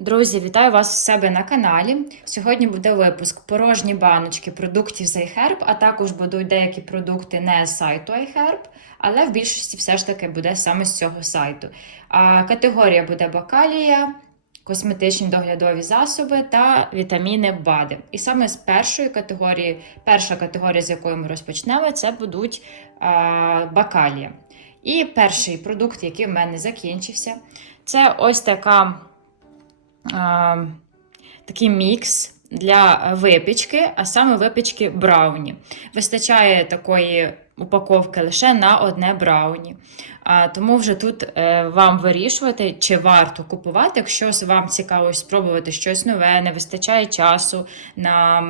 Друзі, вітаю вас у себе на каналі. Сьогодні буде випуск порожні баночки продуктів з iHerb, а також будуть деякі продукти не з сайту iHerb, але в більшості все ж таки буде саме з цього сайту. А, категорія буде бакалія, косметичні доглядові засоби та вітаміни БАДи. І саме з першої категорії, перша категорія, з якої ми розпочнемо, це будуть а, бакалія. І перший продукт, який в мене закінчився, це ось така такий мікс для випічки, а саме випічки брауні. Вистачає такої упаковки лише на одне брауні. А, тому вже тут е, вам вирішувати, чи варто купувати, якщо вам цікаво спробувати щось нове, не вистачає часу на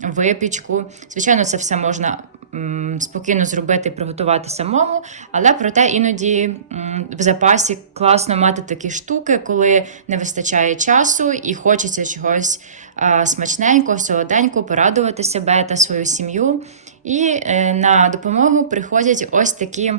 випічку. Звичайно, це все можна спокійно зробити приготувати самому, але проте іноді в запасі класно мати такі штуки, коли не вистачає часу і хочеться чогось смачненького, солоденького, порадувати себе та свою сім'ю. І е, на допомогу приходять ось такі.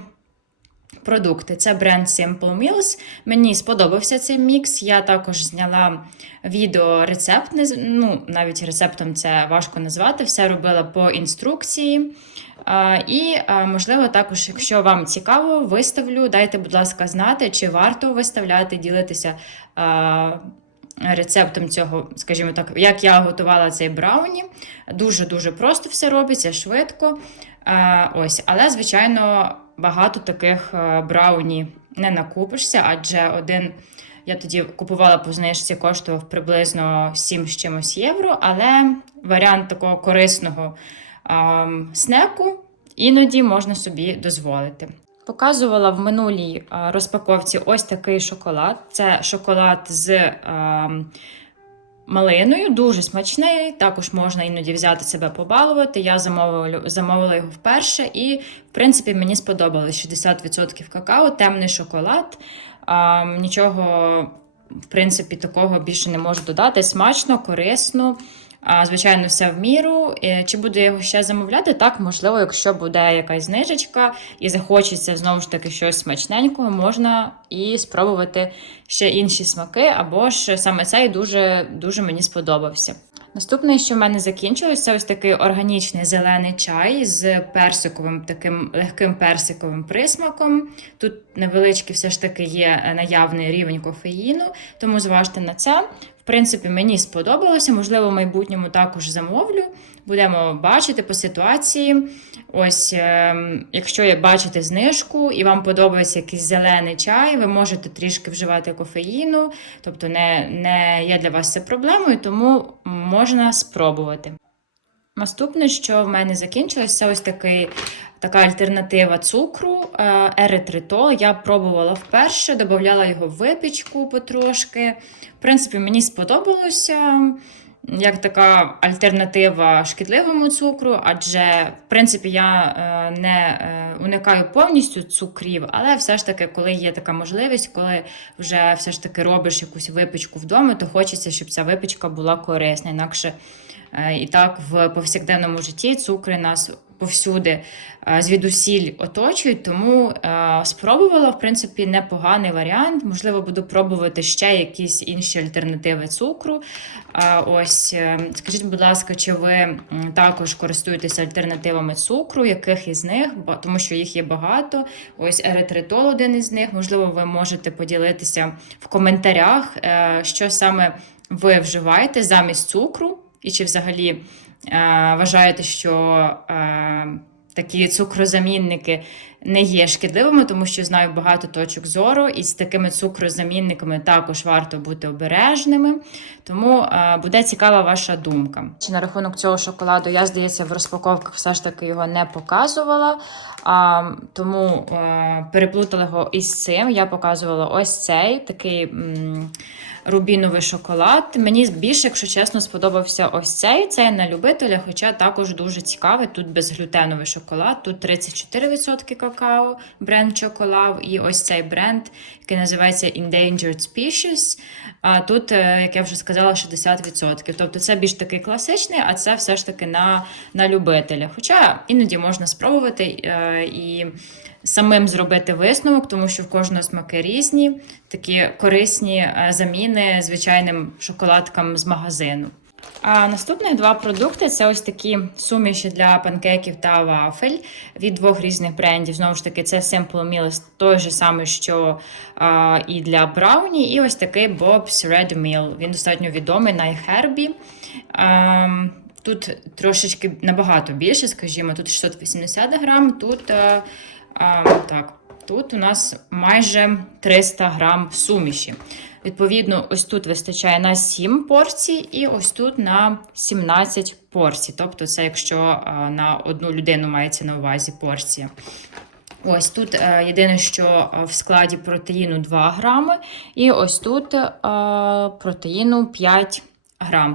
Продукти це бренд Simple Meals. Мені сподобався цей мікс. Я також зняла відео рецепт. Ну, навіть рецептом це важко назвати. Все робила по інструкції. І, можливо, також, якщо вам цікаво, виставлю. Дайте, будь ласка, знати, чи варто виставляти, ділитися рецептом цього, скажімо так, як я готувала цей брауні. Дуже-дуже просто все робиться, швидко. Ось, але, звичайно, багато таких брауні не накупишся, адже один. Я тоді купувала по знижці, коштував приблизно 7 з чимось євро, але варіант такого корисного снеку іноді можна собі дозволити. Показувала в минулій розпаковці ось такий шоколад. Це шоколад з ам, малиною, дуже смачний. Також можна іноді взяти себе побалувати. Я замовила, замовила його вперше, і, в принципі, мені сподобалось 60% какао, темний шоколад. А, нічого, в принципі, такого більше не можу додати. Смачно, корисно. Звичайно, все в міру. Е, Чи буду його ще замовляти? Так, можливо, якщо буде якась знижечка і захочеться знову ж таки щось смачненького, можна і спробувати ще інші смаки, або ж саме цей дуже, дуже мені сподобався. Наступне, що в мене закінчилось, це ось такий органічний зелений чай з персиковим, таким легким персиковим присмаком. Тут невеличкий все ж таки є наявний рівень кофеїну, тому зважте на це. Принципі, мені сподобалося. Можливо, в майбутньому також замовлю. Будемо бачити по ситуації. Ось, ем, якщо є бачите знижку і вам подобається якийсь зелений чай, ви можете трішки вживати кофеїну, тобто не, не є для вас це проблемою, тому можна спробувати. Наступне, що в мене закінчилось, це ось такий, така альтернатива цукру, е, еритритол. Я пробувала вперше, додавала його в випічку потрошки. В принципі, мені сподобалося як така альтернатива шкідливому цукру, адже, в принципі, я е, не е, уникаю повністю цукрів, але все ж таки, коли є така можливість, коли вже все ж таки робиш якусь випічку вдома, то хочеться, щоб ця випічка була корисна. Інакше і так в повсякденному житті цукри нас повсюди е, звідусіль оточують, тому е, спробувала, в принципі, непоганий варіант. Можливо, буду пробувати ще якісь інші альтернативи цукру. Е, Ось, е, скажіть, будь ласка, чи ви також користуєтеся альтернативами цукру, яких із них, тому що їх є багато. Ось еритритол один із них. Можливо, ви можете поділитися в коментарях, е, що саме ви вживаєте замість цукру, і чи взагалі е, вважаєте, що е, такі цукрозамінники не є шкідливими, тому що знаю багато точок зору, і з такими цукрозамінниками також варто бути обережними. Тому е, буде цікава ваша думка. Чи на рахунок цього шоколаду я, здається, в розпаковках все ж таки його не показувала. А, тому е, переплутала його із цим. Я показувала ось цей такий. м, Рубіновий шоколад. Мені більше, якщо чесно, сподобався ось цей. Це на любителя, хоча також дуже цікавий. Тут безглютеновий шоколад, тут 34% какао. бренд Чоколав, і ось цей бренд, який називається Endangered Species. А тут, е, як я вже сказала, 60%. Тобто це більш такий класичний, а це все ж таки на, на любителя. Хоча іноді можна спробувати е, і самим зробити висновок, тому що в кожного смаки різні, такі корисні е, заміни звичайним шоколадкам з магазину. А наступних два продукти це ось такі суміші для панкейків та вафель від двох різних брендів. Знову ж таки, це Simple Meal, той же самий, що а, і для брауні, і ось такий Bob's Red Meal. Він достатньо відомий на iHerb. А, тут трошечки набагато більше, скажімо, тут 680 грам, тут а, так. Тут у нас майже 300 грам суміші. Відповідно, ось тут вистачає на 7 порцій, і ось тут на 17 порцій. Тобто, це якщо а, на одну людину мається на увазі порція. Ось тут е, єдине, що е, в складі протеїну 2 грами, і ось тут е, протеїну 5 грам.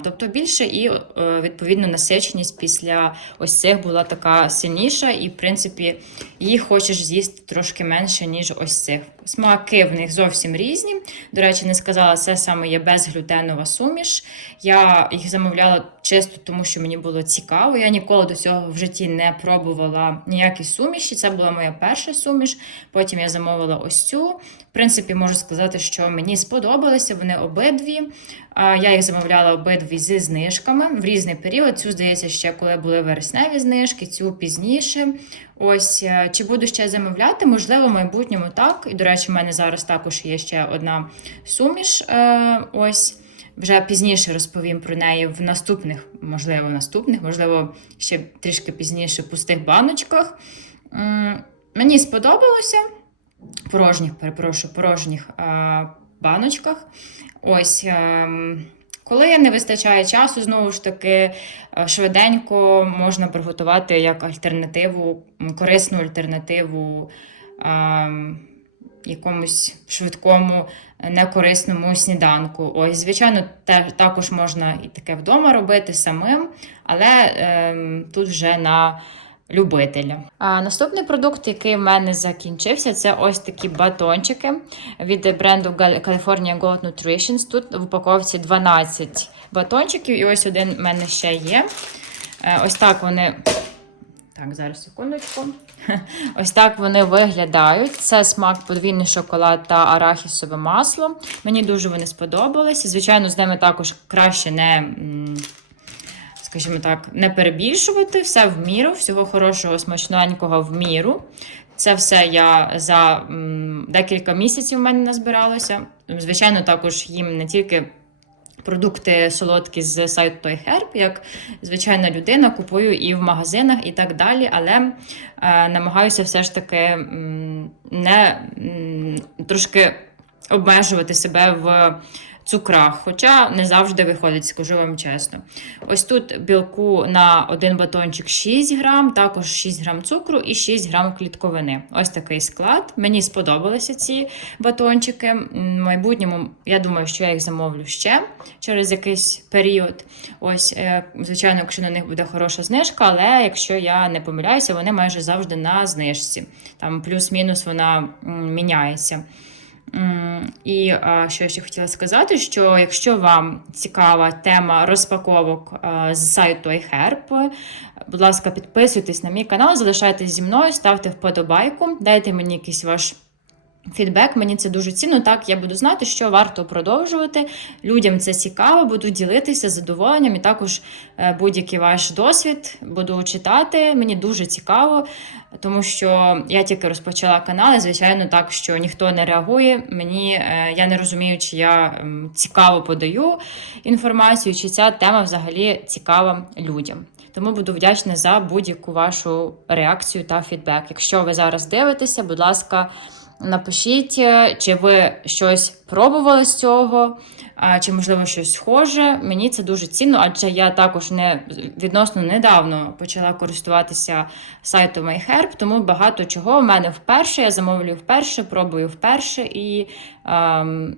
Тобто більше, і е, відповідно насиченість після ось цих була така сильніша, і, в принципі, її хочеш з'їсти трошки менше, ніж ось цих. Смаки в них зовсім різні. До речі, не сказала, це саме є безглютенова суміш. Я їх замовляла чисто, тому що мені було цікаво. Я ніколи до цього в житті не пробувала ніякі суміші. Це була моя перша суміш. Потім я замовила ось цю. В принципі, можу сказати, що мені сподобалися вони обидві. Я їх замовляла обидві зі знижками в різний період. Цю, здається, ще коли були вересневі знижки, цю пізніше. Ось е, чи буду ще замовляти? Можливо, в майбутньому так. І, до речі, в мене зараз також є ще одна суміш. е, Ось. Вже пізніше розповім про неї в наступних, можливо, в наступних, можливо, ще трішки пізніше пустих баночках. Мені сподобалося порожніх, перепрошую, порожніх а, баночках. Ось. Коли не вистачає часу, знову ж таки, е, швиденько можна приготувати як альтернативу, корисну альтернативу ем, якомусь швидкому, е, некорисному сніданку. Ось, звичайно, також можна і таке вдома робити самим, але ем, тут вже на любителя. А наступний продукт, який в мене закінчився, це ось такі батончики від бренду California Gold Nutrition. Тут в упаковці 12 батончиків, і ось один в мене ще є. Е, Ось так вони. Так, зараз секундочку. Ось так вони виглядають. Це смак подвійний шоколад та арахісове масло. Мені дуже вони сподобалися. Звичайно, з ними також краще не. Скажімо так, не перебільшувати, все в міру, всього хорошого, смачненького в міру. Це все я за декілька місяців в мене назбиралося. Звичайно, також їм не тільки продукти солодкі з сайту той ToyHerb, як звичайна людина, купую і в магазинах, і так далі. Але е, намагаюся все ж таки м, не м, трошки обмежувати себе в цукрах, хоча не завжди виходить, скажу вам чесно. Ось тут білку на один батончик 6 грам, також 6 грам цукру і 6 грам клітковини. Ось такий склад. Мені сподобалися ці батончики. В майбутньому, я думаю, що я їх замовлю ще через якийсь період. Ось, е, звичайно, якщо на них буде хороша знижка, але якщо я не помиляюся, вони майже завжди на знижці. Там плюс-мінус вона міняється. І що я ще хотіла сказати, що якщо вам цікава тема розпаковок з сайту iHerb, будь ласка, підписуйтесь на мій канал, залишайтесь зі мною, ставте вподобайку, дайте мені якийсь ваш. Фідбек, мені це дуже цінно. Так, я буду знати, що варто продовжувати. Людям це цікаво, буду ділитися задоволенням і також е, будь-який ваш досвід буду читати. Мені дуже цікаво, тому що я тільки розпочала канал, і звичайно, так що ніхто не реагує. Мені е, я не розумію, чи я цікаво подаю інформацію, чи ця тема взагалі цікава людям. Тому буду вдячна за будь-яку вашу реакцію та фідбек. Якщо ви зараз дивитеся, будь ласка. Напишіть, е, чи ви щось пробували з цього, чи, можливо, щось схоже. Мені це дуже цінно, адже я також не відносно недавно почала користуватися сайтом MyHerb, тому багато чого в мене вперше. Я замовлю вперше, пробую вперше і ем,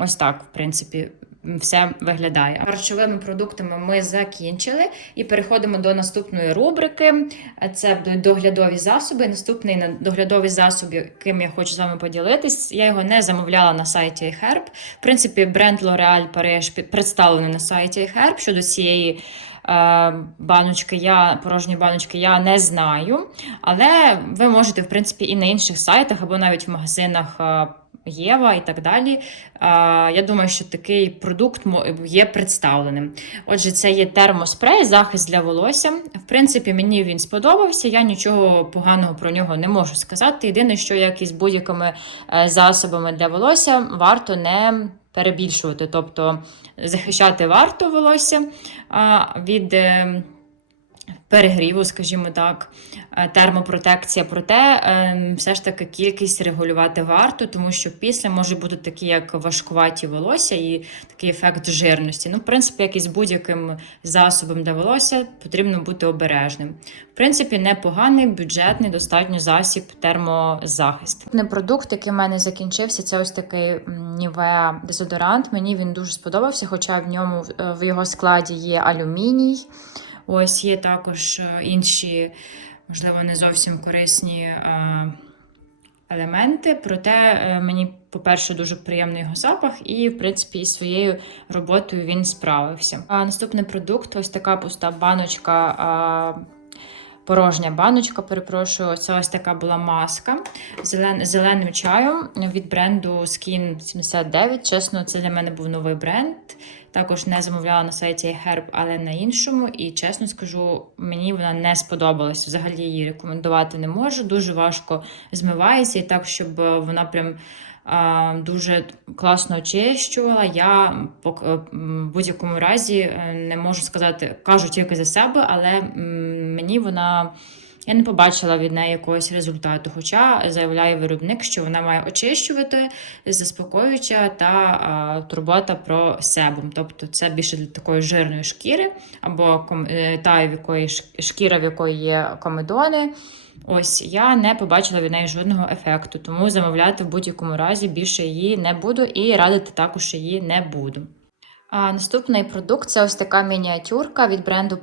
ось так, в принципі. Все виглядає. Харчовими продуктами ми закінчили і переходимо до наступної рубрики. Це доглядові засоби. Наступний на- доглядовий засоб, яким я хочу з вами поділитись. Я його не замовляла на сайті iHerb. В принципі, бренд L'Oreal Paris представлений на сайті iHerb. Щодо цієї баночки, я порожньої баночки я не знаю. Але ви можете, в принципі, і на інших сайтах, або навіть в магазинах. е, Єва і так далі. Я думаю, що такий продукт є представленим. Отже, це є термоспрей, захист для волосся. В принципі, мені він сподобався. Я нічого поганого про нього не можу сказати. Єдине, що як із будь-якими е, засобами для волосся варто не перебільшувати, тобто захищати варто волосся від. Е, Перегріву, скажімо так, е, термопротекція. Проте е, все ж таки кількість регулювати варто, тому що після може бути такі, як важкуваті волосся і такий ефект жирності. Ну, в принципі, як і з будь-яким засобом для волосся потрібно бути обережним. В принципі, непоганий, бюджетний, достатньо засіб термозахист. Не продукт, який в мене закінчився, це ось такий Nivea дезодорант. Мені він дуже сподобався, хоча в ньому е, в його складі є алюміній. Ось є також е, інші, можливо, не зовсім корисні е, елементи. Проте е, мені, по-перше, дуже приємний його запах, і, в принципі, із своєю роботою він справився. А наступний продукт ось така пуста баночка. Порожня баночка, перепрошую, це ось така була маска з зелен- зеленим чаєм від бренду Skin 79. Чесно, це для мене був новий бренд. Також не замовляла на сайті Herb, але на іншому. І чесно скажу, мені вона не сподобалась. Взагалі її рекомендувати не можу. Дуже важко змивається, і так, щоб вона прям. Дуже класно очищувала. Я е, будь-якому разі е, не можу сказати, кажу тільки за себе, але мені вона я не побачила від неї якогось результату. Хоча заявляє виробник, що вона має очищувати, заспокоююча та а, турбота про себум. Тобто це більше для такої жирної шкіри, або е, та, в якої шкіра, в якої є комедони. Ось я не побачила від неї жодного ефекту, тому замовляти в будь-якому разі більше її не буду і радити також її не буду. Наступний продукт це ось така мініатюрка від бренду.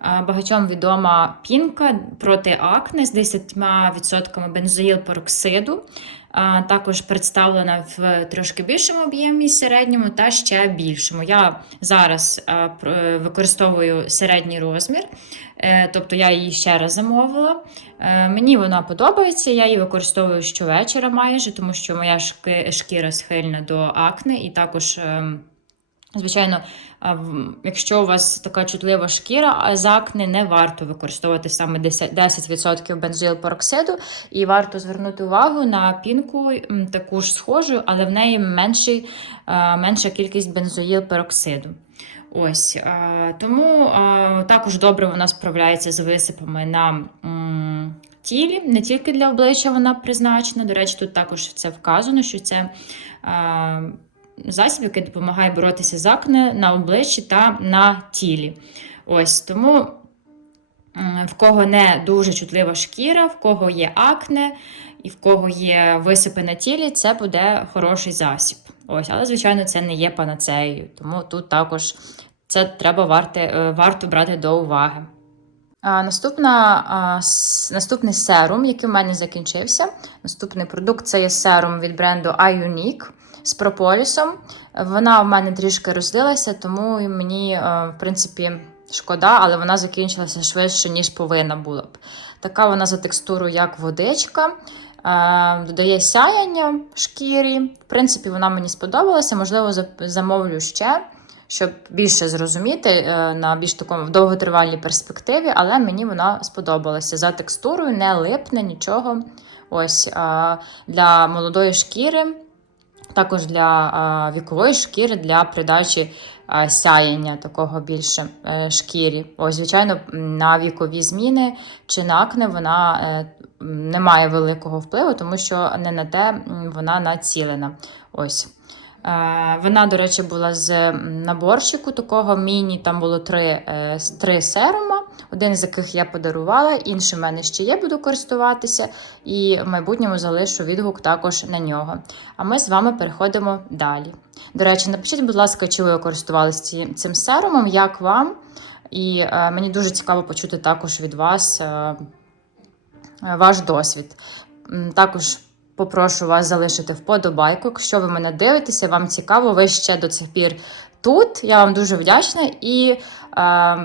А, Багатьом відома пінка проти акне з 10% бензоїл-пероксиду. Також представлена в трошки більшому об'ємі середньому та ще більшому. Я зараз використовую середній розмір, е, тобто я її ще раз замовила. Е, Мені вона подобається, я її використовую щовечора майже, тому що моя шкіра схильна до акне і також. Звичайно, якщо у вас така чутлива шкіра, а з акне не варто використовувати саме 10%, 10% бензоїлпероксиду, і варто звернути увагу на пінку таку ж схожу, але в неї менший, менша кількість бензоїлпероксиду. Ось тому також добре вона справляється з висипами на тілі, не тільки для обличчя вона призначена. До речі, тут також це вказано, що це. Засіб, який допомагає боротися з акне на обличчі та на тілі. Ось тому, в кого не дуже чутлива шкіра, в кого є акне і в кого є висипи на тілі, це буде хороший засіб. Ось, але, звичайно, це не є панацеєю, тому тут також це треба варте, е, варто брати до уваги. А, наступна, а, наступний серум, який в мене закінчився. Наступний продукт це є серум від бренду iUnique з прополісом. Вона в мене трішки розлилася, тому мені, е, в принципі, шкода, але вона закінчилася швидше, ніж повинна була б. Така вона за текстурою, як водичка. е, Додає сяяння шкірі. В принципі, вона мені сподобалася. Можливо, замовлю ще, щоб більше зрозуміти е, на більш такому довготривалій перспективі, але мені вона сподобалася. За текстурою не липне нічого. Ось для молодої шкіри також для вікової шкіри для придачі сяєння такого більше е, шкірі. Ось, звичайно, на вікові зміни чи на акне вона е, не має великого впливу, тому що не на те вона націлена. Ось. Е, Вона, до речі, була з м, наборчику такого міні, там було три, три серума. Один з яких я подарувала, інший в мене ще є, буду користуватися, і в майбутньому залишу відгук також на нього. А ми з вами переходимо далі. До речі, напишіть, будь ласка, чи ви користувалися цим серумом, як вам? І е, мені дуже цікаво почути також від вас е, е, ваш досвід. Також попрошу вас залишити вподобайку. Якщо ви мене дивитеся, вам цікаво, ви ще до цих пір тут. Я вам дуже вдячна і е,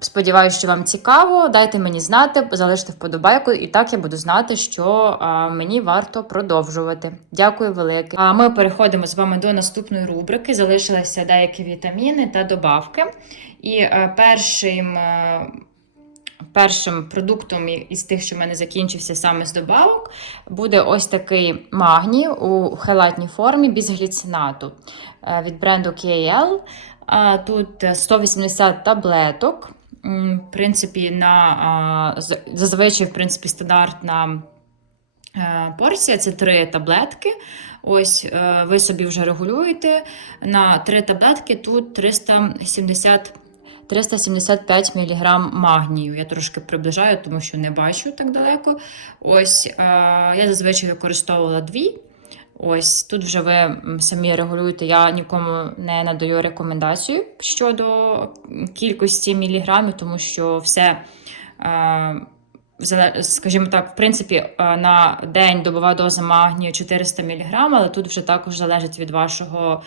сподіваюся, що вам цікаво. Дайте мені знати, залиште вподобайку, і так я буду знати, що е, мені варто продовжувати. Дякую велике. А ми переходимо з вами до наступної рубрики. Залишилися деякі вітаміни та добавки. І е, першим. е, Першим продуктом із тих, що в мене закінчився саме з добавок, буде ось такий магній у хелатній формі без гліцинату е, від бренду KL. А, Тут 180 таблеток. В принципі, на, зазвичай в принципі, стандартна е, порція це 3 таблетки. Ось е, ви собі вже регулюєте. На 3 таблетки тут 370 375 мг магнію. Я трошки приближаю, тому що не бачу так далеко. Ось е, я зазвичай використовувала дві. Ось тут вже ви самі регулюєте. Я нікому не надаю рекомендацію щодо кількості міліграмів, тому що все. Е, Скажімо так, в принципі, е, на день добова доза магнію 400 мг, але тут вже також залежить від вашого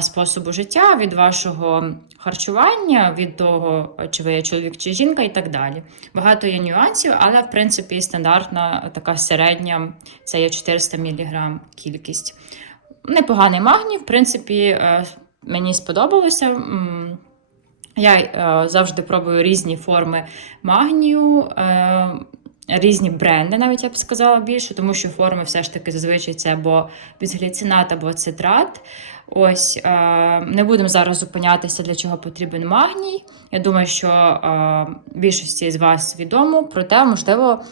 способу життя, від вашого харчування, від того, чи ви є чоловік чи жінка, і так далі. Багато є нюансів, але в принципі стандартна така середня це є 400 мг кількість. Непоганий магній, в принципі, е, мені сподобалося. Я е, завжди пробую різні форми магнію. е, Різні бренди, навіть я б сказала більше, тому що форми все ж таки зазвичай це або бізгліцинат, або цитрат. Ось е, не будемо зараз зупинятися, для чого потрібен магній. Я думаю, що більшості з вас відомо, проте, можливо,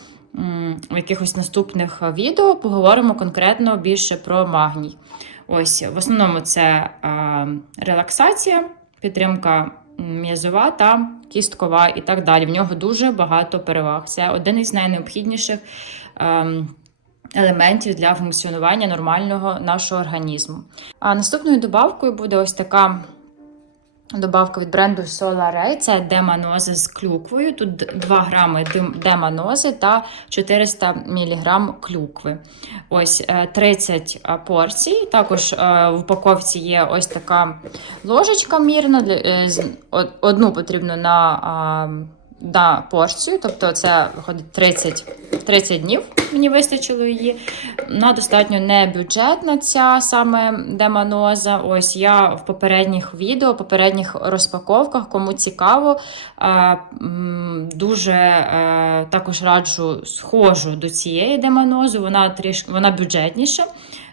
в якихось наступних відео поговоримо конкретно більше про магній. Ось, в основному це релаксація, підтримка м'язова та кісткова і так далі. В нього дуже багато переваг. Це один із найнеобхідніших. ем, Елементів для функціонування нормального нашого організму. А наступною добавкою буде ось така добавка від бренду Solaray. Це деманози з клюквою. Тут 2 грами деманози та 400 мг клюкви. Ось е, 30 порцій. Також е, в упаковці є ось така ложечка мірна. е, Одну потрібно на, на порцію, тобто це виходить 30, 30 днів. Мені вистачило її. Вона достатньо не бюджетна ця саме деманоза. Ось я в попередніх відео, попередніх розпаковках, кому цікаво, е, дуже е, також раджу схожу до цієї деманози. Вона трішки вона бюджетніша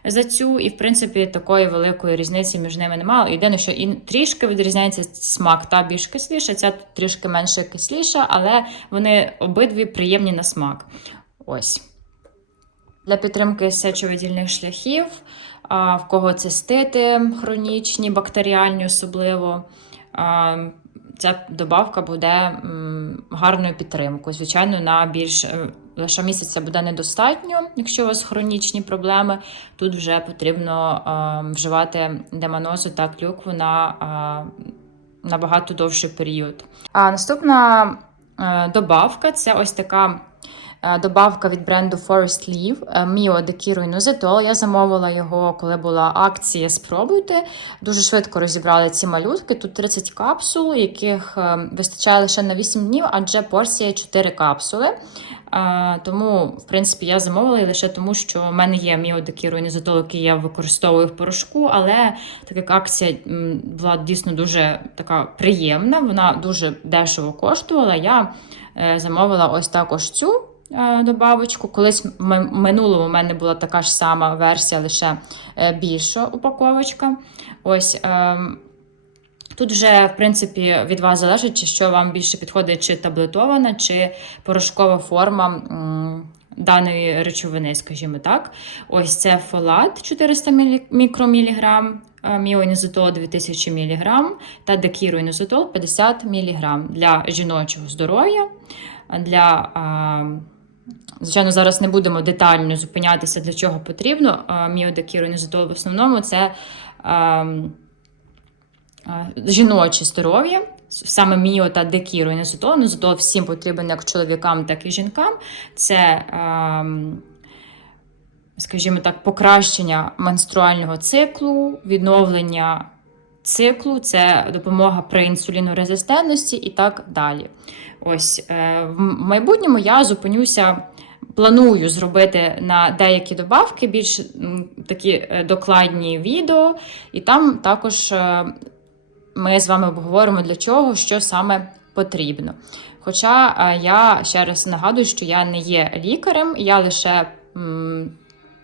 за цю, і в принципі такої великої різниці між ними немає. Єдине, що і трішки відрізняється смак, та більш кисліша, ця трішки менше кисліша, але вони обидві приємні на смак. Ось. Для підтримки сечовидільних шляхів, в кого цистити хронічні, бактеріальні особливо. Ця добавка буде гарною підтримкою. Звичайно, на більш е, лише місяця буде недостатньо, якщо у вас хронічні проблеми. Тут вже потрібно а, вживати деманозу та клюкву на а, набагато довший період. А наступна е, добавка це ось така. е, Добавка від бренду Forest Leaf е, Mio Dekiro Inositol. Я замовила його, коли була акція. Спробуйте. Дуже швидко розібрали ці малютки. Тут 30 капсул, яких е, вистачає лише на 8 днів, адже порція 4 капсули. Тому, в принципі, я замовила її лише тому, що в мене є Inositol, який я використовую в порошку, але так як акція була дійсно дуже така приємна, вона дуже дешево коштувала. Я е, замовила ось також цю е, добавочку. Колись в минулому у мене була така ж сама версія, лише е, більша упаковочка. Ось. Ем, Тут вже, в принципі, від вас залежить, що вам більше підходить, чи таблетована, чи порошкова форма даної речовини, скажімо так. Ось це фолат 400 мілі- мікроміліграм, е, 2000 мг та декіроінозотол 50 мг для жіночого здоров'я. Для, е, звичайно, зараз не будемо детально зупинятися, для чого потрібно. Е, в основному це е, е, жіноче здоров'я. Саме міо та декіроінозотол. Інозотол всім потрібен як чоловікам, так і жінкам. Це е, скажімо так, покращення менструального циклу, відновлення циклу, це допомога при інсулінорезистентності і так далі. Ось е, в майбутньому я зупинюся. Планую зробити на деякі добавки більш такі е, докладні відео, і там також е, ми з вами обговоримо для чого, що саме потрібно. Хоча е, я ще раз нагадую, що я не є лікарем, я лише м,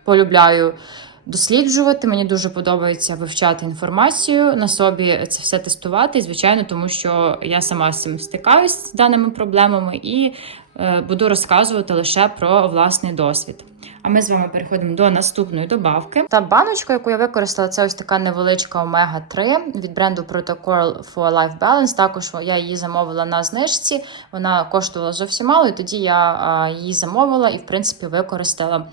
полюбляю досліджувати. Мені дуже подобається вивчати інформацію, на собі це все тестувати. Звичайно, тому що я сама з цим стикаюсь з даними проблемами і е, буду розказувати лише про власний досвід. А ми з вами переходимо до наступної добавки. Та баночка, яку я використала, це ось така невеличка омега 3 від бренду Protocol for Life Balance. Також я її замовила на знижці. Вона коштувала зовсім мало, і тоді я її замовила і, в принципі, використала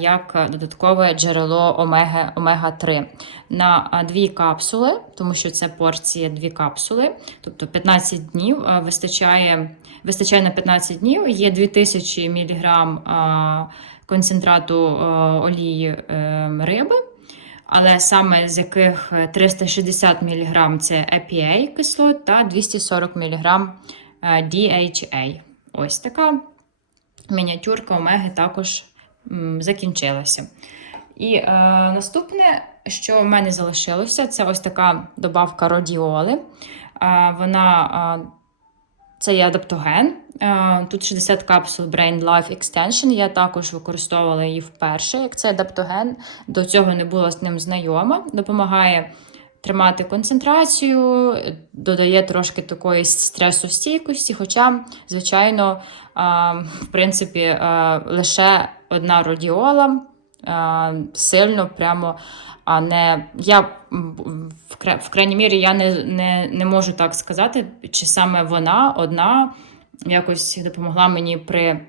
як додаткове джерело омеги, омега 3 на дві капсули, тому що це порція дві капсули, тобто 15 днів вистачає, вистачає на 15 днів. Є 2000 мг концентрату а, олії е, риби. Але саме з яких 360 мг це EPA кислот та 240 мг DHA. Ось така мініатюрка омеги також закінчилася. І е, наступне, що в мене залишилося, це ось така добавка родіоли. Е, вона е, це є адаптоген. Е, Тут 60 капсул Brain Life Extension. Я також використовувала її вперше, як це адаптоген. До цього не була з ним знайома. Допомагає тримати концентрацію, додає трошки такої стресостійкості. Хоча, звичайно, е, в принципі, е, лише одна радіола е, сильно прямо. А не я в, крайній мірі я не, не, не можу так сказати, чи саме вона одна якось допомогла мені при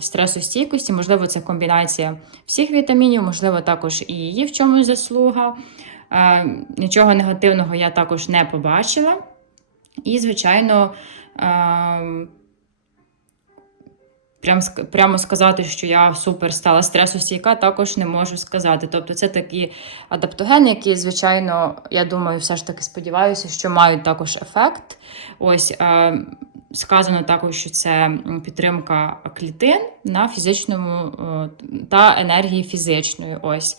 стресостійкості. Можливо, це комбінація всіх вітамінів, можливо, також і її в чомусь заслуга. Нічого негативного я також не побачила. І, звичайно, прям, прямо сказати, що я супер стала стресостійка, також не можу сказати. Тобто, це такі адаптогени, які, звичайно, я думаю, все ж таки сподіваюся, що мають також ефект. Ось е, сказано також, що це підтримка клітин на фізичному е, та енергії фізичної. Ось.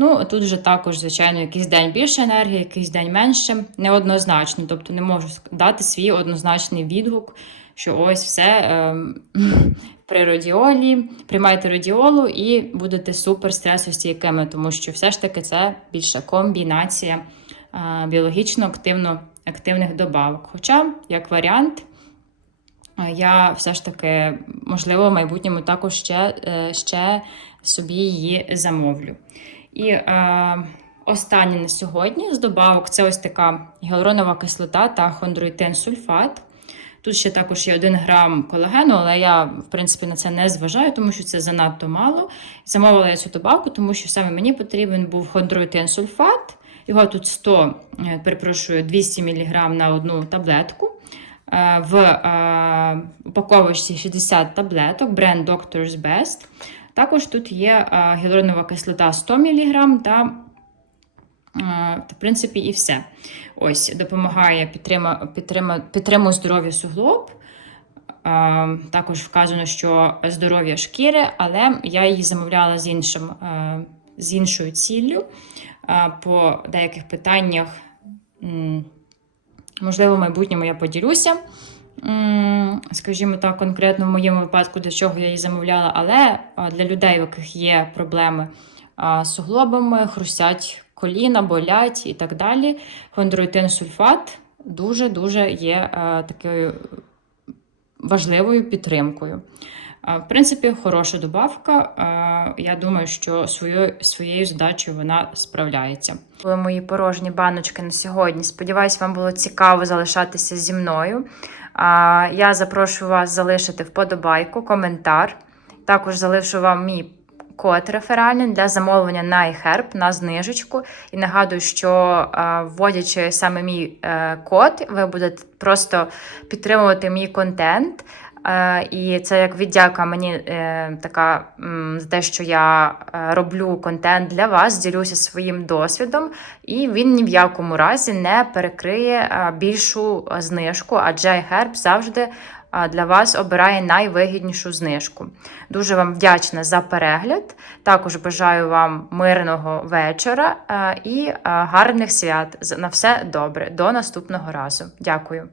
Ну, тут вже також, звичайно, якийсь день більше енергії, якийсь день менше, неоднозначно. Тобто не можу дати свій однозначний відгук, що ось все ем, при радіолі, приймайте радіолу і будете супер стресостійкими, тому що все ж таки це більше комбінація біологічно активно, активних добавок. Хоча, як варіант, я все ж таки, можливо, в майбутньому також ще, е, ще собі її замовлю. І е, останнє на сьогодні з добавок це ось така гіалуронова кислота та хондроїтин сульфат. Тут ще також є 1 грам колагену, але я, в принципі, на це не зважаю, тому що це занадто мало. Замовила я цю добавку, тому що саме мені потрібен був хондроїтин сульфат. Його тут 100, е, перепрошую, 200 мг на одну таблетку. Е, В е, упаковочці 60 таблеток, бренд Doctor's Best. Також тут є гіалуронова кислота 100 мг та, в принципі, і все. Ось, допомагає підтрима, підтрима, підтримує здоров'я суглоб. Е, Також вказано, що здоров'я шкіри, але я її замовляла з, іншим, е, з іншою ціллю. Е, По деяких питаннях, можливо, в майбутньому я поділюся. Скажімо так, конкретно в моєму випадку, для чого я її замовляла, але для людей, у яких є проблеми з суглобами, хрустять коліна, болять і так далі. Хондроїтин сульфат дуже-дуже є а, такою важливою підтримкою. А, В принципі, хороша добавка. А, Я думаю, що свою, своєю задачею вона справляється. Були мої порожні баночки на сьогодні. Сподіваюсь, вам було цікаво залишатися зі мною. Я запрошую вас залишити вподобайку, коментар. Також залишу вам мій код реферальний для замовлення на iHerb на знижечку. І нагадую, що вводячи саме мій е, код, ви будете просто підтримувати мій контент. Е, І це як віддяка мені е, така за те, що я е, роблю контент для вас, ділюся своїм досвідом, і він ні в якому разі не перекриє е, більшу е, знижку, адже iHerb завжди е, для вас обирає найвигіднішу знижку. Дуже вам вдячна за перегляд. Також бажаю вам мирного вечора е, і е, гарних свят. На все добре. До наступного разу. Дякую.